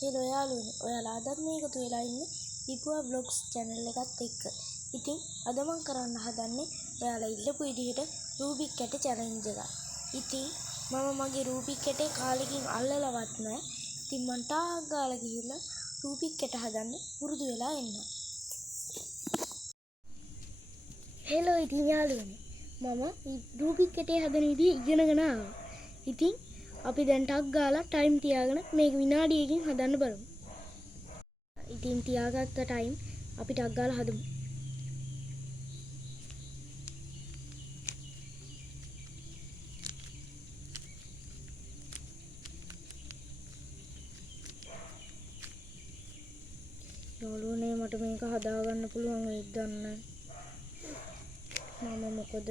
Hello යාළුවනේ, ඔයාලා අදත් මේකතු වෙලා ඉන්නේ විපුවා බ්ලොග්ස් channel එකත් එක්ක. ඉතින් අද මම කරන්න හදන්නේ ඔයාලා ඉල්ලපු විදිහට රූබික් කැට challenge එකක්. ඉතින් මම මගේ රූබික් කැටේ කාලෙකින් අල්ලලවත් නැහැ. ඉතින් මම ටාක් ගාලා ගිහිල්ලා රූබික් කැට හදන්න පුරුදු වෙලා එන්නම්. හෙලෝ ඉතින් යාළුවනේ, මම රූබික් කැටේ හදන විදිහ ඉගෙනගෙන ආවා. ඉතින් අපි දැන් ටක් ගාලා ටයිම් තියාගෙන මේක විනාඩියකින් හදන්න බලමු. ඉතින් තියාගත්ත ටයිම් අපි ටක් ගාලා හදමු. යාළුවනේ මට මේක හදාගන්න පුළුවන් වෙයිද දන්නේ නැහැ. මම මොකද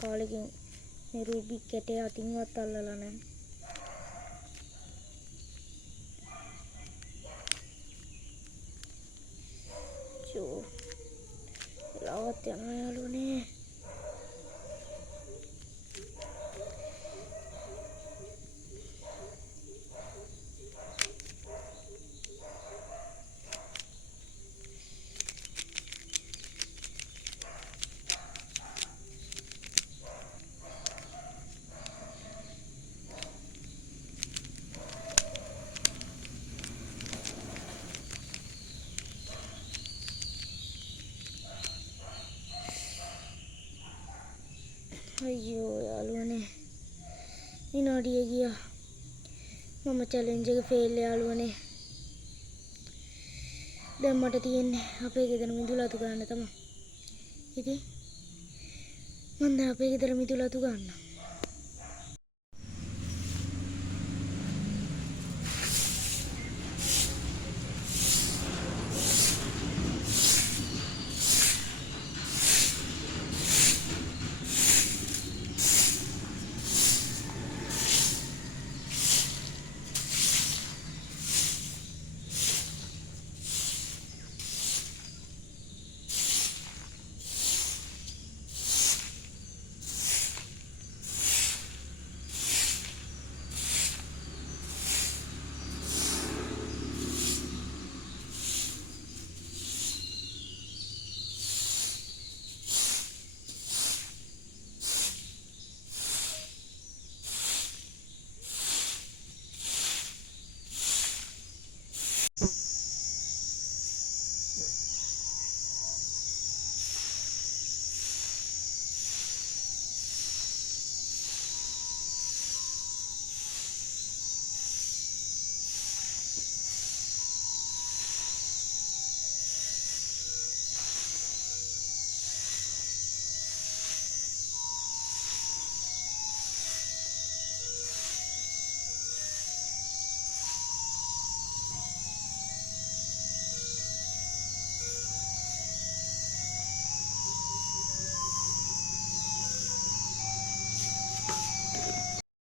කාලෙකින් මේ රූබික් කැටේ අතින්වත් අල්ලලා නැහැ. වෙලාවත් යනවා යාළුවනේ. අයියෝ යාළුවනේ, විනාඩිය ගියා. මම චැලෙන්ජ් එක ෆේල් යාළුවනේ. දැන් මට තියෙන්නේ අපේ ගෙදර මිදුල අතු ගන්න තමයි. ඉතින් මම දැන් අපේ ගෙදර මිදුල අතු ගන්නවා.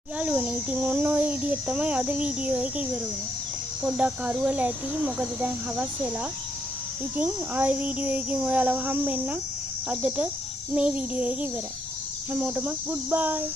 යාළුවනේ ඉතින් ඔන්න ඔය විදිහට තමයි අද වීඩියෝ එක ඉවර වුනේ. පොඩ්ඩක් අරුවල ඇති මොකද දැන් හවස් වෙලා. ඉතින් ආයෙ වීඩියෝ එකකින් ඔයාලව හම්බෙන්න. අදට මේ වීඩියෝ එක ඉවරයි. හැමෝටම ගුඩ් බයි.